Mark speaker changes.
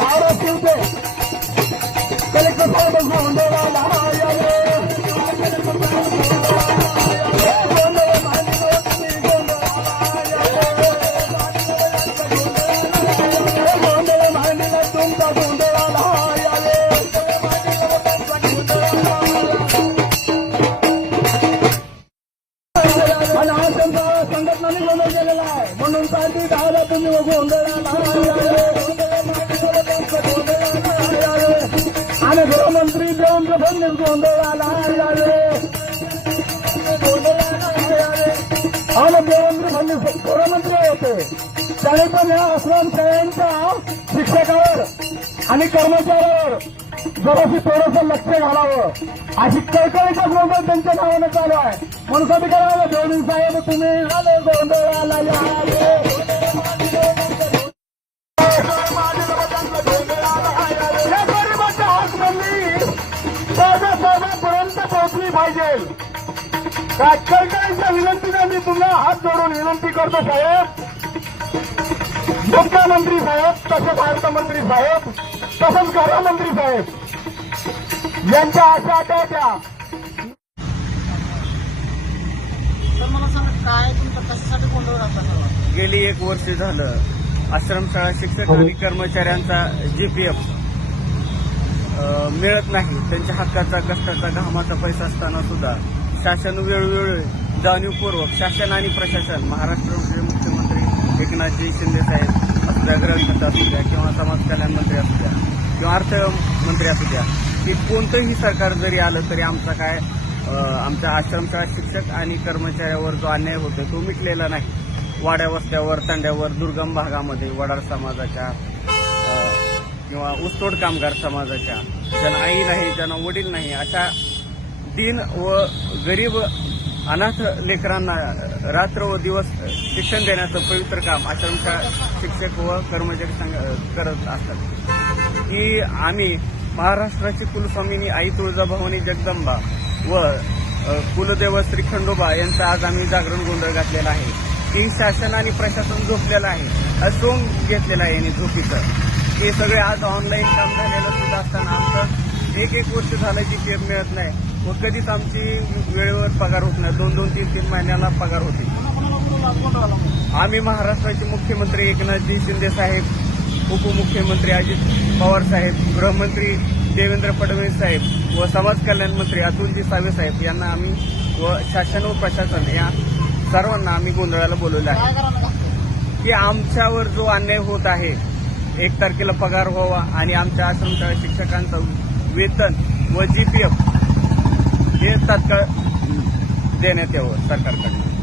Speaker 1: भारत संघटनाने गोंधळ केलेला आहे म्हणून पार्टी दहाला तुम्ही गोंधळाला गृहमंत्री देवेंद्र फडणवीस गोंधळाला देवेंद्र फडणवीस गृहमंत्री होते त्याने पण या आश्रमशाळांच्या शिक्षकावर आणि कर्मचाऱ्यावर जराशी थोडंसं लक्ष घालावं अशी कळकळीचा गोंधळ त्यांच्या नावानं चालू आहे म्हणून साठी करावं देवणी साहेब तुम्ही आले गोंधळाला या पाहिजे. कळकळीच्या विनंतीने मी तुम्हाला हात जोडून विनंती करतो साहेब. मुख्यमंत्री साहेब तसंच अर्थमंत्री साहेब तसंच गृहमंत्री साहेब. यांच्या आशा होत्या
Speaker 2: तर मला सांगा काय तुमचं कशासाठी गोंधळ राहता सर्व
Speaker 3: गेली एक वर्ष झालं. आश्रमशाळा शिक्षक आणि कर्मचाऱ्यांचा जीपीएफ मिळत नाही. त्यांच्या हक्काचा कष्टाचा घामाचा पैसा असताना सुद्धा शासन वेळोवेळी जाणीवपूर्वक शासन आणि प्रशासन महाराष्ट्राचे मुख्यमंत्री एकनाथजी शिंदे साहेब असू द्या गृहमंत्री असू द्या किंवा समाज कल्याण मंत्री असू द्या किंवा अर्थमंत्री असू द्या की कोणतंही सरकार जरी आलं तरी आमचा काय आमच्या आश्रमशाळा शिक्षक आणि कर्मचाऱ्यावर जो अन्याय होतो तो मिटलेला नाही. वाड्या वस्त्यावर तांड्यावर दुर्गम भागामध्ये वडार समाजाच्या किंवा ऊसतोड कामगार समाजाच्या ज्यांना आई नाही ज्यांना वडील नाही अशा दिन व गरीब अनाथ लेकरांना रात्र व दिवस शिक्षण देण्याचं पवित्र काम आश्रमशाळा शिक्षक व कर्मचारी संघ करत असतात. की आम्ही महाराष्ट्राची कुलस्वामिनी आई तुळजाभवानी जगदंबा व कुलदेव श्री खंडोबा यांचा आज आम्ही जागरण गोंधळ घातलेला आहे. की शासन आणि प्रशासन झोपलेलं आहे. असं घेतलेलं आहे यांनी झोपीचं. हे सगळे आज ऑनलाईन काम झालेलं सुद्धा असताना आमचं एक एक वर्ष झालं जी पी मिळत नाही. व कधीच आमची वेळेवर पगार होत नाही. दोन दोन तीन तीन महिन्याला पगार होते. आम्ही महाराष्ट्राचे मुख्यमंत्री एकनाथजी शिंदे साहेब उपमुख्यमंत्री अजित पवार साहेब गृहमंत्री देवेंद्र फडणवीस साहेब व समाज कल्याण मंत्री अतुलजी सावे साहेब यांना आम्ही व शासन व प्रशासन या सर्वांना आम्ही गोंधळाला बोलवलं आहे. की आमच्यावर जो अन्याय होत आहे एक तारखेला पगार व्हावा आणि आमच्या आश्रमशाळा शिक्षकांचं वेतन व जी पी एफ हे तात्काळ देण्यात यावं सरकारकडनं.